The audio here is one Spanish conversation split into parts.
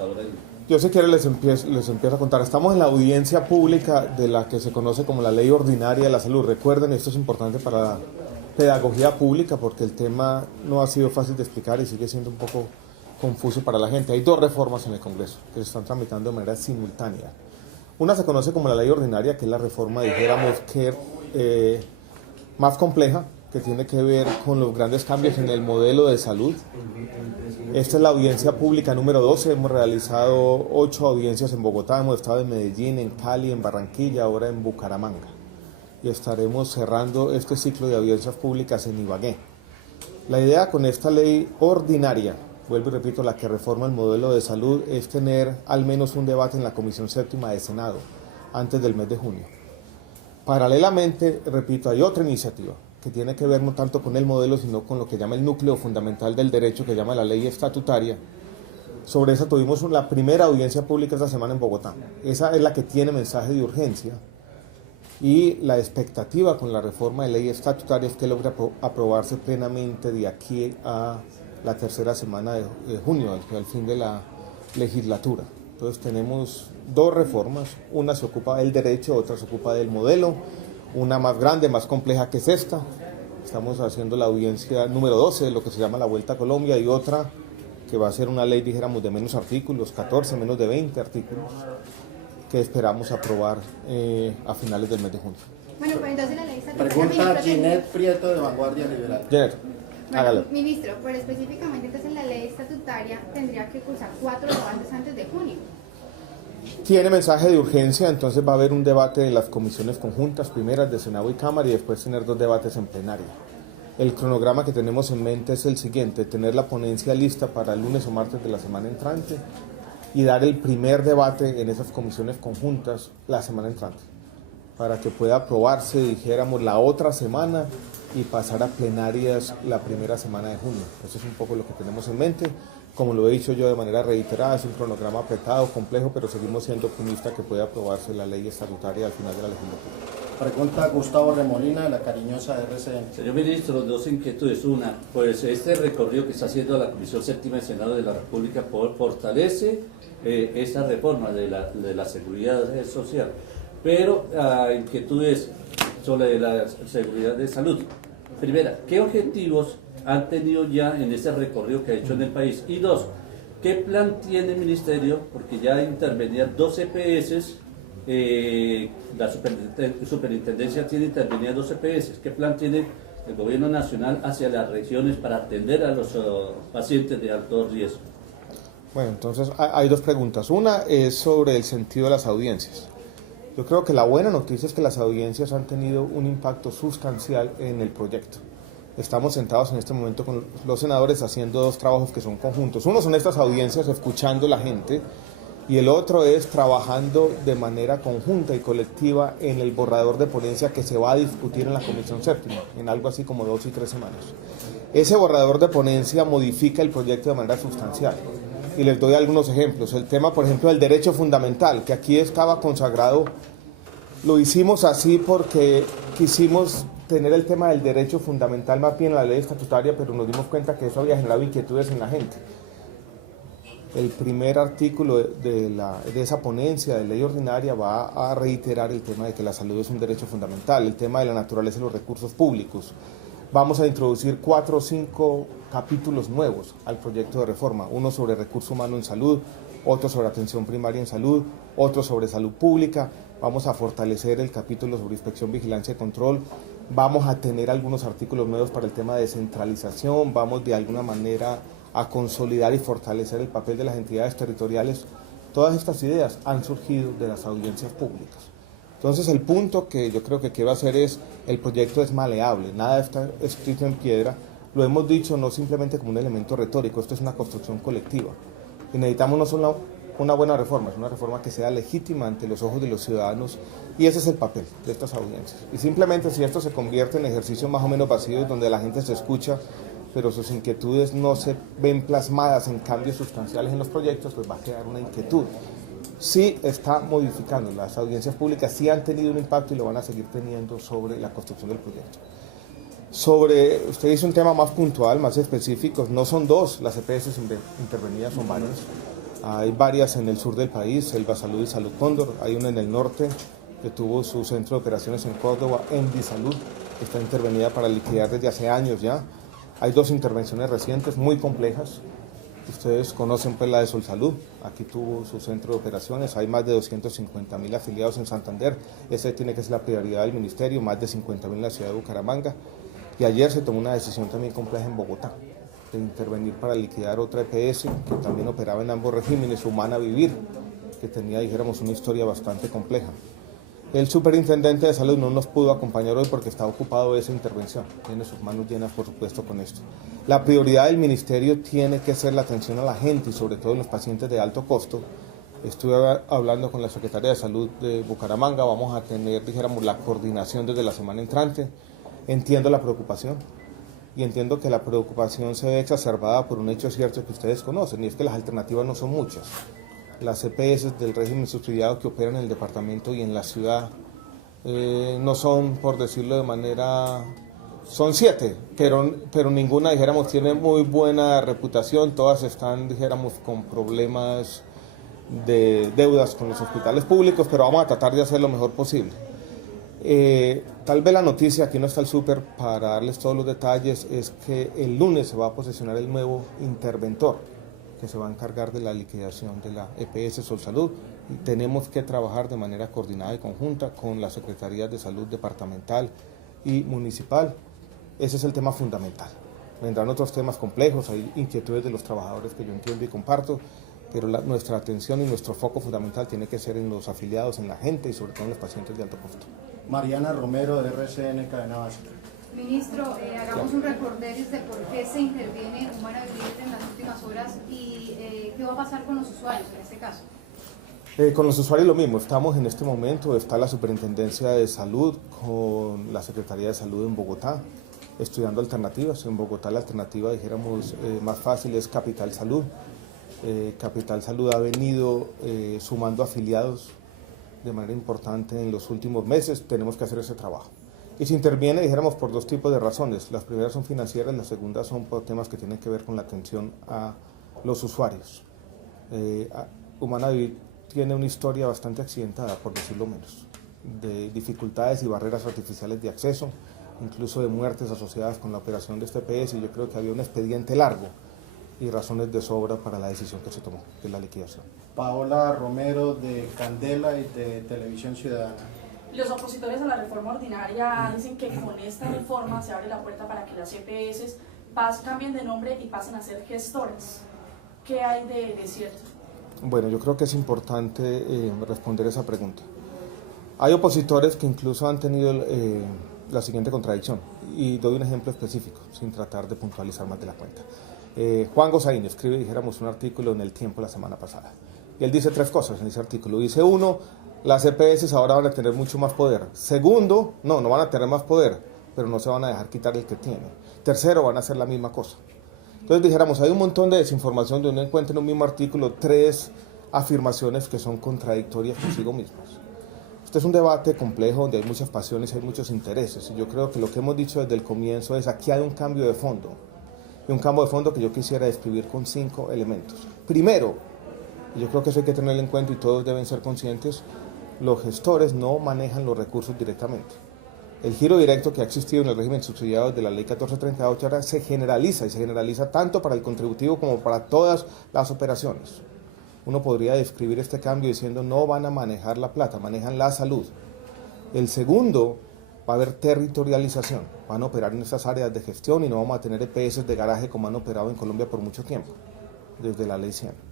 hasta ahora? Yo si quiero les empiezo a contar. Estamos en la audiencia pública de la que se conoce como la Ley Ordinaria de la Salud. Recuerden, esto es importante para la pedagogía pública porque el tema no ha sido fácil de explicar y sigue siendo un poco confuso para la gente. Hay dos reformas en el Congreso que se están tramitando de manera simultánea. Una se conoce como la Ley Ordinaria, que es la reforma, dijéramos, que más compleja, que tiene que ver con los grandes cambios en el modelo de salud. Esta es la audiencia pública número 12, hemos realizado 8 audiencias en Bogotá, hemos estado en Medellín, en Cali, en Barranquilla, ahora en Bucaramanga. Y estaremos cerrando este ciclo de audiencias públicas en Ibagué. La idea con esta ley ordinaria, vuelvo y repito, la que reforma el modelo de salud, es tener al menos un debate en la Comisión Séptima de Senado antes del mes de junio. Paralelamente, repito, hay otra iniciativa que tiene que ver no tanto con el modelo, sino con lo que llama el núcleo fundamental del derecho, que llama la ley estatutaria. Sobre esa tuvimos la primera audiencia pública esta semana en Bogotá. Esa es la que tiene mensaje de urgencia. Y la expectativa con la reforma de ley estatutaria es que logre aprobarse plenamente de aquí a la tercera semana de junio, al fin de la legislatura. Entonces tenemos dos reformas, una se ocupa del derecho, otra se ocupa del modelo, una más grande, más compleja que es esta. Estamos haciendo la audiencia número 12 de lo que se llama la Vuelta a Colombia, y otra que va a ser una ley, dijéramos, de menos artículos, 14, menos de 20 artículos, que esperamos aprobar a finales del mes de junio. Bueno, pues entonces la ley estatutaria... Pregunta Ginette Prieto de Vanguardia Liberal. Ginette, hágalo. Ministro, pero específicamente entonces la ley estatutaria tendría que cursar 4 debates antes de junio. Tiene mensaje de urgencia, entonces va a haber un debate en las comisiones conjuntas, primeras de Senado y Cámara, y después tener 2 debates en plenaria. El cronograma que tenemos en mente es el siguiente: tener la ponencia lista para el lunes o martes de la semana entrante y dar el primer debate en esas comisiones conjuntas la semana entrante, para que pueda aprobarse, dijéramos, la otra semana y pasar a plenarias la primera semana de junio. Eso es un poco lo que tenemos en mente. Como lo he dicho yo de manera reiterada, es un cronograma apretado, complejo, pero seguimos siendo optimistas que pueda aprobarse la ley estatutaria al final de la legislatura. Pregunta Gustavo Remolina de la cariñosa RCN. Señor ministro, 2 inquietudes. Una, pues este recorrido que está haciendo la Comisión Séptima del Senado de la República fortalece esta reforma de la seguridad social, pero inquietudes sobre la seguridad de salud. Primera, ¿qué objetivos han tenido ya en ese recorrido que ha hecho en el país? Y 2, ¿qué plan tiene el ministerio? Porque ya intervenían 2 EPS, la superintendencia tiene intervenidas 2 EPS. ¿Qué plan tiene el gobierno nacional hacia las regiones para atender a los pacientes de alto riesgo? Bueno, entonces hay 2 preguntas. Una es sobre el sentido de las audiencias. Yo creo que la buena noticia es que las audiencias han tenido un impacto sustancial en el proyecto. Estamos sentados en este momento con los senadores haciendo 2 trabajos que son conjuntos. Uno son estas audiencias escuchando a la gente, y el otro es trabajando de manera conjunta y colectiva en el borrador de ponencia que se va a discutir en la Comisión Séptima, en algo así como 2 y 3 semanas. Ese borrador de ponencia modifica el proyecto de manera sustancial. Y les doy algunos ejemplos. El tema, por ejemplo, del derecho fundamental, que aquí estaba consagrado, lo hicimos así porque quisimos tener el tema del derecho fundamental más bien en la ley estatutaria, pero nos dimos cuenta que eso había generado inquietudes en la gente. El primer artículo de esa ponencia de ley ordinaria va a reiterar el tema de que la salud es un derecho fundamental, el tema de la naturaleza y los recursos públicos. Vamos a introducir 4 o 5 capítulos nuevos al proyecto de reforma, uno sobre recurso humano en salud, otro sobre atención primaria en salud, otro sobre salud pública. Vamos a fortalecer el capítulo sobre inspección, vigilancia y control. Vamos a tener algunos artículos nuevos para el tema de descentralización. Vamos de alguna manera a consolidar y fortalecer el papel de las entidades territoriales. Todas estas ideas han surgido de las audiencias públicas. Entonces el punto que yo creo que quiero hacer es, el proyecto es maleable, nada está escrito en piedra. Lo hemos dicho no simplemente como un elemento retórico, esto es una construcción colectiva. Y necesitamos no solo una buena reforma, es una reforma que sea legítima ante los ojos de los ciudadanos, y ese es el papel de estas audiencias. Y simplemente si esto se convierte en ejercicios más o menos vacíos donde la gente se escucha, pero sus inquietudes no se ven plasmadas en cambios sustanciales en los proyectos, pues va a quedar una inquietud. Sí está modificando, las audiencias públicas sí han tenido un impacto y lo van a seguir teniendo sobre la construcción del proyecto. Sobre, usted dice un tema más puntual, más específico, no son 2 las EPS intervenidas, son varias. Hay varias en el sur del país, Selva Salud y Salud Cóndor. Hay una en el norte que tuvo su centro de operaciones en Córdoba, Envisalud, que está intervenida para liquidar desde hace años ya. Hay 2 intervenciones recientes muy complejas. Ustedes conocen pues la de Solsalud, aquí tuvo su centro de operaciones, hay más de 250.000 afiliados en Santander, esa tiene que ser la prioridad del ministerio, más de 50.000 en la ciudad de Bucaramanga. Y ayer se tomó una decisión también compleja en Bogotá, de intervenir para liquidar otra EPS que también operaba en ambos regímenes, Humana Vivir, que tenía, dijéramos, una historia bastante compleja. El superintendente de salud no nos pudo acompañar hoy porque está ocupado de esa intervención. Tiene sus manos llenas, por supuesto, con esto. La prioridad del ministerio tiene que ser la atención a la gente y sobre todo en los pacientes de alto costo. Estuve hablando con la secretaria de salud de Bucaramanga. Vamos a tener, dijéramos, la coordinación desde la semana entrante. Entiendo la preocupación y entiendo que la preocupación se ve exacerbada por un hecho cierto que ustedes conocen y es que las alternativas no son muchas. Las EPS del régimen subsidiado que operan en el departamento y en la ciudad no son, por decirlo de manera, son 7, pero ninguna, dijéramos, tiene muy buena reputación, todas están, dijéramos, con problemas de deudas con los hospitales públicos, pero vamos a tratar de hacer lo mejor posible. Tal vez la noticia, aquí no está el súper para darles todos los detalles, es que el lunes se va a posesionar el nuevo interventor que se va a encargar de la liquidación de la EPS Solsalud. Y tenemos que trabajar de manera coordinada y conjunta con las secretarías de salud departamental y municipal. Ese es el tema fundamental. Vendrán otros temas complejos, hay inquietudes de los trabajadores que yo entiendo y comparto, pero nuestra atención y nuestro foco fundamental tiene que ser en los afiliados, en la gente y sobre todo en los pacientes de alto costo. Mariana Romero, de RCN, Cadena Básica. Ministro, hagamos un recorderis de por qué se interviene en Humana Vivir en las últimas horas y qué va a pasar con los usuarios en este caso. Con los usuarios lo mismo, estamos en este momento, está la Superintendencia de Salud con la Secretaría de Salud en Bogotá, estudiando alternativas. En Bogotá la alternativa, dijéramos, más fácil es Capital Salud. Capital Salud ha venido sumando afiliados de manera importante en los últimos meses, tenemos que hacer ese trabajo. Y se interviene, dijéramos, por 2 tipos de razones. Las primeras son financieras, las segundas son por temas que tienen que ver con la atención a los usuarios. Humana Vivir tiene una historia bastante accidentada, por decirlo menos, de dificultades y barreras artificiales de acceso, incluso de muertes asociadas con la operación de este EPS, y yo creo que había un expediente largo y razones de sobra para la decisión que se tomó, de la liquidación. Paola Romero, de Candela y de Televisión Ciudadana. Los opositores a la reforma ordinaria dicen que con esta reforma se abre la puerta para que las EPS cambien de nombre y pasen a ser gestores. ¿Qué hay de cierto? Bueno, yo creo que es importante responder esa pregunta. Hay opositores que incluso han tenido la siguiente contradicción, y doy un ejemplo específico, sin tratar de puntualizar más de la cuenta. Juan Gozaín escribe, dijéramos, un artículo en El Tiempo la semana pasada. Y él dice 3 cosas en ese artículo. Dice, 1, las EPS ahora van a tener mucho más poder. Segundo, no van a tener más poder, pero no se van a dejar quitar el que tiene. Tercero, van a hacer la misma cosa. Entonces dijéramos, hay un montón de desinformación donde uno encuentra en un mismo artículo 3 afirmaciones que son contradictorias consigo mismas. Este es un debate complejo donde hay muchas pasiones, hay muchos intereses. Y yo creo que lo que hemos dicho desde el comienzo es aquí hay un cambio de fondo. Y un cambio de fondo que yo quisiera describir con 5 elementos. Primero, y yo creo que eso hay que tenerlo en cuenta y todos deben ser conscientes, los gestores no manejan los recursos directamente. El giro directo que ha existido en el régimen subsidiado desde la ley 1438 ahora se generaliza, y se generaliza tanto para el contributivo como para todas las operaciones. Uno podría describir este cambio diciendo no van a manejar la plata, manejan la salud. El segundo, va a haber territorialización, van a operar en estas áreas de gestión y no vamos a tener EPS de garaje como han operado en Colombia por mucho tiempo, desde la ley 100.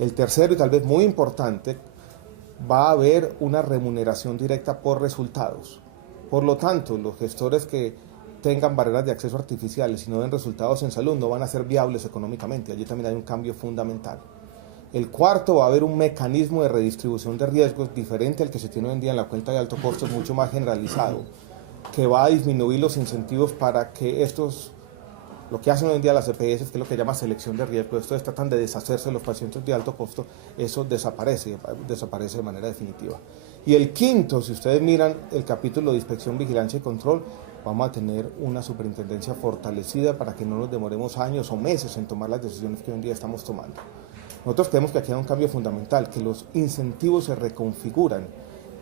El tercero, y tal vez muy importante, va a haber una remuneración directa por resultados. Por lo tanto, los gestores que tengan barreras de acceso artificiales y no den resultados en salud no van a ser viables económicamente. Allí también hay un cambio fundamental. El cuarto, va a haber un mecanismo de redistribución de riesgos diferente al que se tiene hoy en día en la cuenta de alto costo, mucho más generalizado, que va a disminuir los incentivos para que lo que hacen hoy en día las EPS, que es lo que llama selección de riesgo, estos tratan de deshacerse de los pacientes de alto costo, eso desaparece de manera definitiva. Y el quinto, si ustedes miran el capítulo de inspección, vigilancia y control, vamos a tener una superintendencia fortalecida para que no nos demoremos años o meses en tomar las decisiones que hoy en día estamos tomando. Nosotros creemos que aquí hay un cambio fundamental, que los incentivos se reconfiguran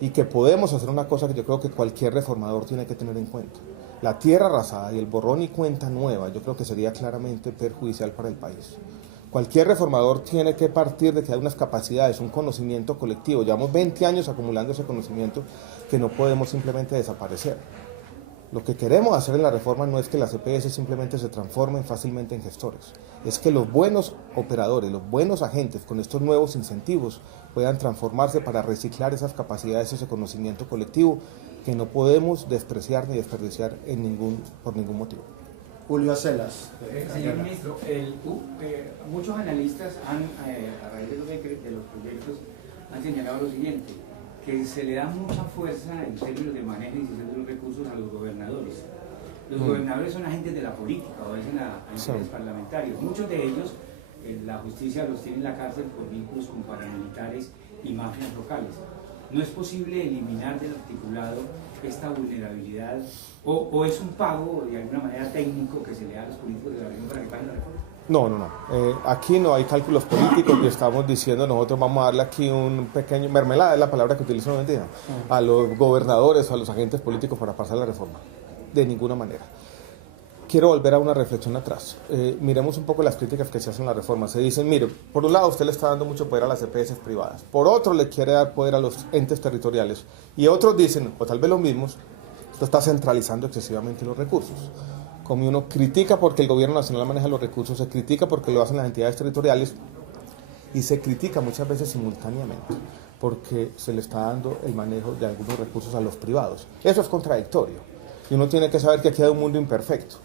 y que podemos hacer una cosa que yo creo que cualquier reformador tiene que tener en cuenta. La tierra arrasada y el borrón y cuenta nueva yo creo que sería claramente perjudicial para el país. Cualquier reformador tiene que partir de que hay unas capacidades, un conocimiento colectivo. Llevamos 20 años acumulando ese conocimiento que no podemos simplemente desaparecer. Lo que queremos hacer en la reforma no es que las EPS simplemente se transformen fácilmente en gestores, es que los buenos operadores, los buenos agentes con estos nuevos incentivos puedan transformarse para reciclar esas capacidades, ese conocimiento colectivo que no podemos despreciar ni desperdiciar por ningún motivo. Julio Acelas. Señor ministro, muchos analistas a raíz de los proyectos han señalado lo siguiente, que se le da mucha fuerza en términos de manejo y gestión de los recursos a los gobernadores. Los gobernadores son agentes de la política, obedecen a intereses parlamentarios. Muchos de ellos, la justicia los tiene en la cárcel por vínculos con paramilitares y mafias locales. ¿No es posible eliminar del articulado esta vulnerabilidad o es un pago de alguna manera técnico que se le da a los políticos de la región para que paguen la reforma? No. Aquí no hay cálculos políticos y estamos diciendo nosotros vamos a darle aquí un pequeño, mermelada es la palabra que utilizo hoy en día, a los gobernadores o a los agentes políticos para pasar la reforma. De ninguna manera. Quiero volver a una reflexión atrás. Miremos un poco las críticas que se hacen a la reforma. Se dicen, mire, por un lado usted le está dando mucho poder a las EPS privadas, por otro le quiere dar poder a los entes territoriales y otros dicen, o tal vez los mismos, esto está centralizando excesivamente los recursos. Como uno critica porque el gobierno nacional maneja los recursos, se critica porque lo hacen las entidades territoriales y se critica muchas veces simultáneamente porque se le está dando el manejo de algunos recursos a los privados. Eso es contradictorio y uno tiene que saber que aquí hay un mundo imperfecto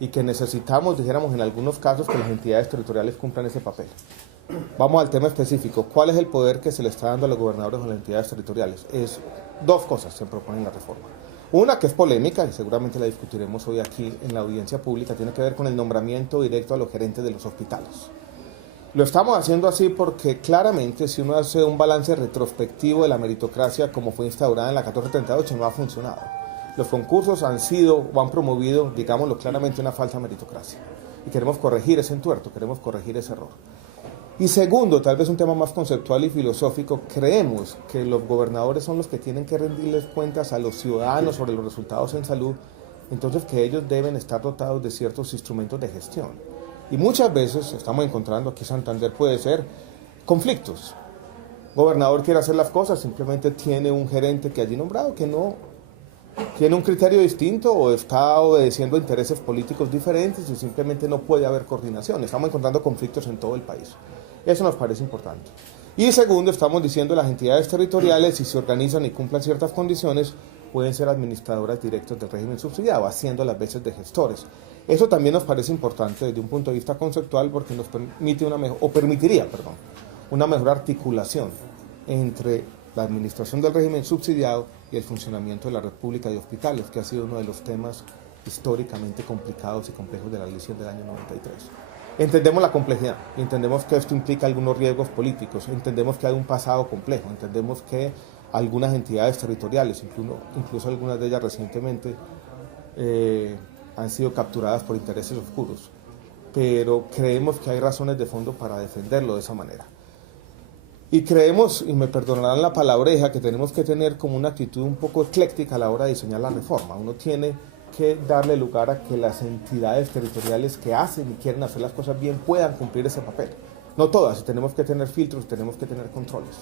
y que necesitamos, dijéramos en algunos casos, que las entidades territoriales cumplan ese papel. Vamos al tema específico. ¿Cuál es el poder que se le está dando a los gobernadores o a las entidades territoriales? Es dos cosas se proponen en la reforma. Una que es polémica, y seguramente la discutiremos hoy aquí en la audiencia pública, tiene que ver con el nombramiento directo a los gerentes de los hospitales. Lo estamos haciendo así porque claramente si uno hace un balance retrospectivo de la meritocracia como fue instaurada en la 1438 no ha funcionado. Los concursos han promovido, digámoslo claramente, una falsa meritocracia. Y queremos corregir ese entuerto, queremos corregir ese error. Y segundo, tal vez un tema más conceptual y filosófico, creemos que los gobernadores son los que tienen que rendirles cuentas a los ciudadanos sobre los resultados en salud, entonces que ellos deben estar dotados de ciertos instrumentos de gestión. Y muchas veces estamos encontrando, aquí Santander puede ser, conflictos. Gobernador quiere hacer las cosas, simplemente tiene un gerente que allí nombrado que no tiene un criterio distinto o está obedeciendo intereses políticos diferentes y simplemente no puede haber coordinación. Estamos encontrando conflictos en todo el país. Eso nos parece importante. Y segundo, estamos diciendo las entidades territoriales, si se organizan y cumplan ciertas condiciones, pueden ser administradoras directas del régimen subsidiado, haciendo las veces de gestores. Eso también nos parece importante desde un punto de vista conceptual porque nos permite permitiría una mejor articulación entre la administración del régimen subsidiado y el funcionamiento de la República de Hospitales, que ha sido uno de los temas históricamente complicados y complejos de la ley del año 93. Entendemos la complejidad, entendemos que esto implica algunos riesgos políticos, entendemos que hay un pasado complejo, entendemos que algunas entidades territoriales, incluso algunas de ellas recientemente, han sido capturadas por intereses oscuros, pero creemos que hay razones de fondo para defenderlo de esa manera. Y creemos, y me perdonarán la palabreja, que tenemos que tener como una actitud un poco ecléctica a la hora de diseñar la reforma. Uno tiene que darle lugar a que las entidades territoriales que hacen y quieren hacer las cosas bien puedan cumplir ese papel. No todas, tenemos que tener filtros, tenemos que tener controles.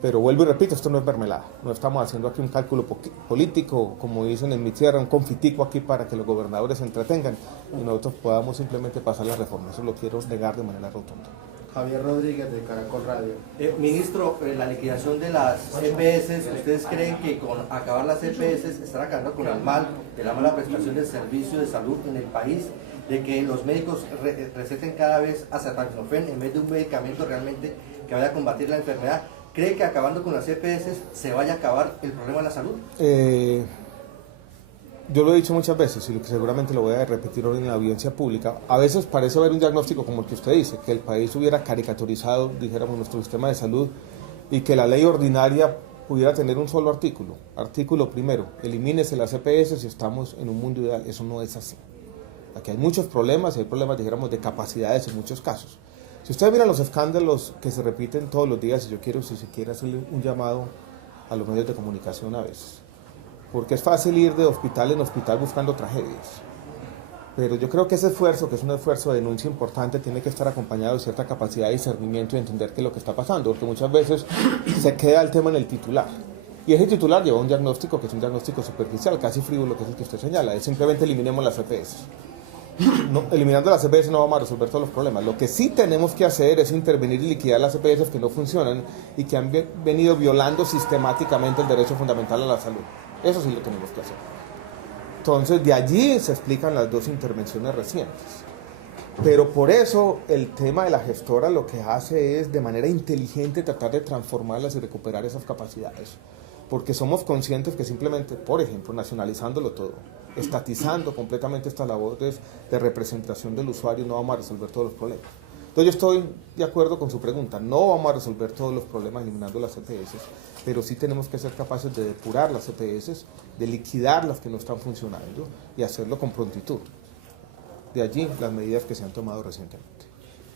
Pero vuelvo y repito, esto no es mermelada. No estamos haciendo aquí un cálculo político, como dicen en mi tierra, un confitico aquí para que los gobernadores se entretengan y nosotros podamos simplemente pasar la reforma. Eso lo quiero negar de manera rotunda. Javier Rodríguez de Caracol Radio. Ministro, la liquidación de las EPS, ¿ustedes creen que con acabar las EPS estará acabando con el mal de la mala prestación del servicio de salud en el país? De que los médicos receten cada vez acetaminofén en vez de un medicamento realmente que vaya a combatir la enfermedad. ¿Cree que acabando con las EPS se vaya a acabar el problema de la salud? Yo lo he dicho muchas veces y seguramente lo voy a repetir hoy en la audiencia pública. A veces parece haber un diagnóstico como el que usted dice, que el país hubiera caricaturizado, dijéramos, nuestro sistema de salud y que la ley ordinaria pudiera tener un solo artículo. Artículo primero, elimínese las EPS si estamos en un mundo ideal. Eso no es así. Aquí hay muchos problemas, hay problemas, dijéramos, de capacidades en muchos casos. Si ustedes miran los escándalos que se repiten todos los días, y yo quiero, si se quiere, hacerle un llamado a los medios de comunicación a veces, porque es fácil ir de hospital en hospital buscando tragedias, pero yo creo que ese esfuerzo, que es un esfuerzo de denuncia importante, tiene que estar acompañado de cierta capacidad de discernimiento y entender qué es lo que está pasando, porque muchas veces se queda el tema en el titular, y ese titular lleva un diagnóstico que es un diagnóstico superficial, casi frívolo, que es el que usted señala, es simplemente eliminemos las EPS. No, eliminando las EPS no vamos a resolver todos los problemas. Lo que sí tenemos que hacer es intervenir y liquidar las EPS que no funcionan y que han venido violando sistemáticamente el derecho fundamental a la salud. Eso sí lo tenemos que hacer. Entonces, de allí se explican las dos intervenciones recientes. Pero por eso el tema de la gestora lo que hace es de manera inteligente tratar de transformarlas y recuperar esas capacidades. Porque somos conscientes que simplemente, por ejemplo, nacionalizándolo todo, estatizando completamente estas labores de representación del usuario, no vamos a resolver todos los problemas. Entonces yo estoy de acuerdo con su pregunta, no vamos a resolver todos los problemas eliminando las EPS, pero sí tenemos que ser capaces de depurar las EPS, de liquidar las que no están funcionando y hacerlo con prontitud. De allí las medidas que se han tomado recientemente.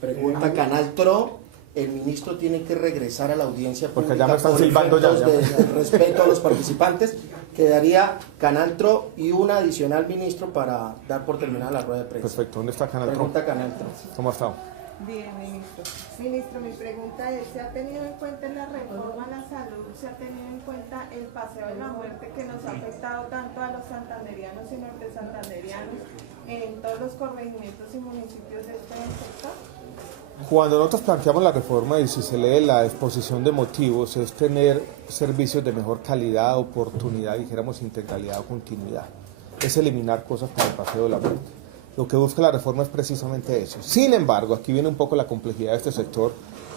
Pregunta Canal Tro. El ministro tiene que regresar a la audiencia pública. Porque ya me están silbando ya. De respeto a los participantes. Quedaría Canal Tro y un adicional ministro para dar por terminada la rueda de prensa. Perfecto. ¿Dónde está Canal Tro? Pregunta Canal Tro. ¿Cómo ha estado? Bien, ministro. Ministro, mi pregunta es, ¿se ha tenido en cuenta en la reforma a la salud, se ha tenido en cuenta el paseo de la muerte que nos ha afectado tanto a los santanderianos y nortesantanderianos en todos los corregimientos y municipios de este sector? Cuando nosotros planteamos la reforma, y si se lee la exposición de motivos, es tener servicios de mejor calidad, oportunidad, dijéramos integralidad o continuidad. Es eliminar cosas como el paseo de la muerte. Lo que busca la reforma es precisamente eso. Sin embargo, aquí viene un poco la complejidad de este sector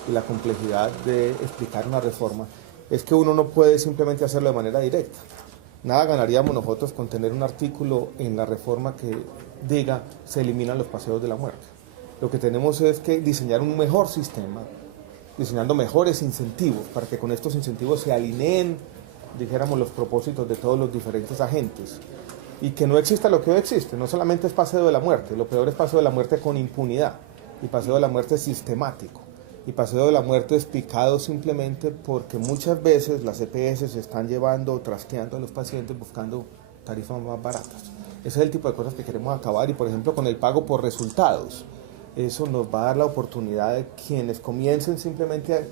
y la complejidad de explicar una reforma. Es que uno no puede simplemente hacerlo de manera directa. Nada ganaríamos nosotros con tener un artículo en la reforma que diga se eliminan los paseos de la muerte. Lo que tenemos es que diseñar un mejor sistema, diseñando mejores incentivos para que con estos incentivos se alineen, dijéramos, los propósitos de todos los diferentes agentes y que no exista lo que hoy existe. No solamente es paseo de la muerte, lo peor es paseo de la muerte con impunidad y paseo de la muerte sistemático y paseo de la muerte explicado simplemente porque muchas veces las EPS se están llevando o trasteando a los pacientes buscando tarifas más baratas. Ese es el tipo de cosas que queremos acabar y, por ejemplo, con el pago por resultados. Eso nos va a dar la oportunidad de quienes comiencen simplemente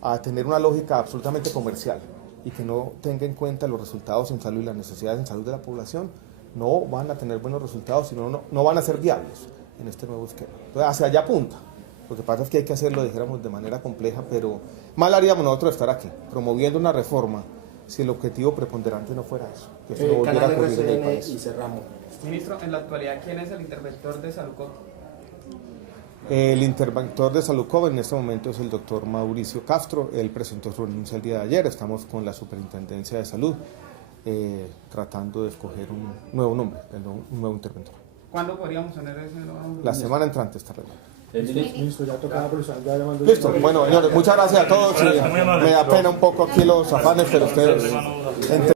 a tener una lógica absolutamente comercial y que no tenga en cuenta los resultados en salud y las necesidades en salud de la población, no van a tener buenos resultados, sino no van a ser viables en este nuevo esquema. Entonces, hacia allá apunta. Lo que pasa es que hay que hacerlo, dijéramos, de manera compleja, pero mal haríamos nosotros estar aquí, promoviendo una reforma, si el objetivo preponderante no fuera eso. Que eso no volviera a ocurrir en el país. Y cerramos. Ministro, en la actualidad, ¿quién es el interventor de Salucop? El interventor de Salucop en este momento es el doctor Mauricio Castro. Él presentó su renuncia el día de ayer. Estamos con la Superintendencia de Salud tratando de escoger un nuevo nombre, un nuevo interventor. ¿Cuándo podríamos tener ese nuevo nombre? La semana entrante está reunión. Ministro, ya tocaba procesar, ya llamando. Listo, bueno, señores, muchas gracias a todos. Me da pena un poco aquí los afanes, pero ustedes